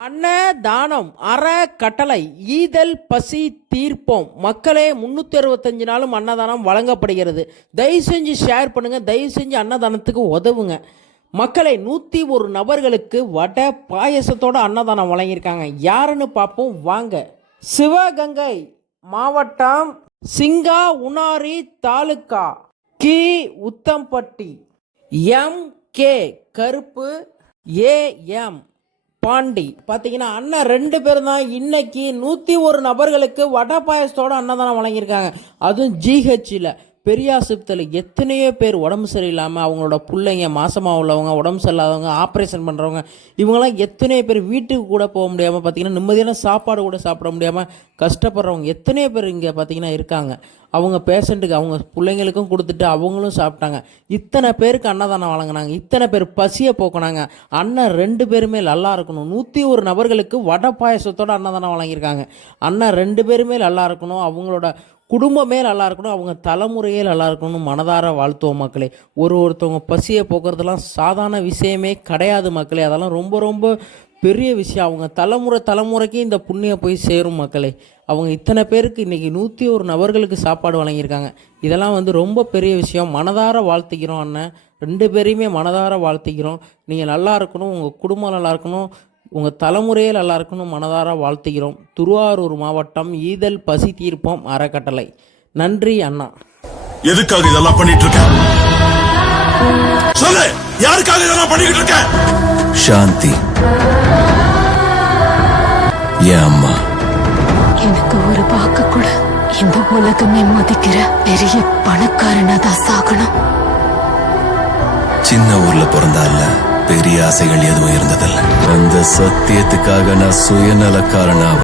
அன்னதானம் அறக்கட்டளை ஈதல் பசி தீர்ப்போம். மக்களே, 365 நாளும் அன்னதானம் வழங்கப்படுகிறது. தயவு செஞ்சு ஷேர் பண்ணுங்க, தயவு செஞ்சு அன்னதானத்துக்கு உதவுங்க. மக்களை 101 நபர்களுக்கு வடை பாயசத்தோட அன்னதானம் வழங்கியிருக்காங்க. யாருன்னு பார்ப்போம் வாங்க. சிவகங்கை மாவட்டம் சிங்கா உனாரி தாலுக்கா கி உத்தம்பட்டி எம் கே கருப்பு ஏஎம் பாண்டி பார்த்தீங்கன்னா அண்ணன் 2 பேரும் தான் இன்னைக்கு 101 நபர்களுக்கு வடை பாயசத்தோட அன்னதானம் வழங்கியிருக்காங்க. அதுவும் ஜிஹெச்சில் பெரிய ஆஸ்பத்திரியில் எத்தனையோ பேர் உடம்பு சரியில்லாமல் அவங்களோட பிள்ளைங்க மாசமாக உள்ளவங்க, உடம்பு சரியில்லாதவங்க, ஆப்ரேஷன் பண்ணுறவங்க, இவங்கெல்லாம் எத்தனையோ பேர் வீட்டுக்கு கூட போக முடியாமல் பார்த்தீங்கன்னா நிம்மதியான சாப்பாடு கூட சாப்பிட முடியாமல் கஷ்டப்படுறவங்க எத்தனையோ பேர் இங்கே பார்த்தீங்கன்னா இருக்காங்க. அவங்க பேஷண்ட்டுக்கு அவங்க பிள்ளைங்களுக்கும் கொடுத்துட்டு அவங்களும் சாப்பிட்டாங்க. இத்தனை பேருக்கு அன்னதானம் வழங்கினாங்க, இத்தனை பேர் பசியை போக்குனாங்க. அண்ணன் 2 பேருமே நல்லா இருக்கணும். 101 நபர்களுக்கு வடை பாயசத்தோட அன்னதானம் வழங்கியிருக்காங்க. அண்ணன் 2 பேருமே நல்லா இருக்கணும், அவங்களோட குடும்பமே நல்லா இருக்கணும், அவங்க தலைமுறையே நல்லா இருக்கணும். மனதார வாழ்த்துவோம் மக்களே. ஒருத்தவங்க பசியை போக்குறதுலாம் சாதாரண விஷயமே கிடையாது மக்களே. அதெல்லாம் ரொம்ப ரொம்ப பெரிய விஷயம். அவங்க தலைமுறைக்கு இந்த புண்ணியம் போய் சேரும் மக்களே. அவங்க இத்தனை பேருக்கு இன்றைக்கி 101 நபர்களுக்கு சாப்பாடு வழங்கியிருக்காங்க. இதெல்லாம் ரொம்ப பெரிய விஷயம். மனதார வாழ்த்திக்கிறோம் அண்ணன் 2 பேரையுமே மனதார வாழ்த்திக்கிறோம். நீங்கள் நல்லா இருக்கணும், உங்கள் குடும்பம் நல்லா இருக்கணும், உங்கள் தலைமுறையே நல்லா இருக்கணும், மனதார வாழ்த்துகிறோம். திருவாரூர் மாவட்டம் ஈதல் பசி தீர்ப்போம் அறக்கட்டளை. நன்றி அண்ணா. எதுக்காக இதெல்லாம் பண்ணிட்டு இருக்க? சொல்லு, யாருக்காக இதெல்லாம் பண்ணிட்டு இருக்க? சாந்தி என் அம்மா. எனக்கு ஒரு வாக்கு கூட இந்த உலகமே மதிக்கிற பெரிய பணக்காரனா தான் சாகணும். சின்ன ஊர்ல பிறந்தால பெரிய ஆசைகள் எதுவும் இருந்ததில்ல. அந்த சத்தியத்துக்காக நான் சுயநலக்காரனா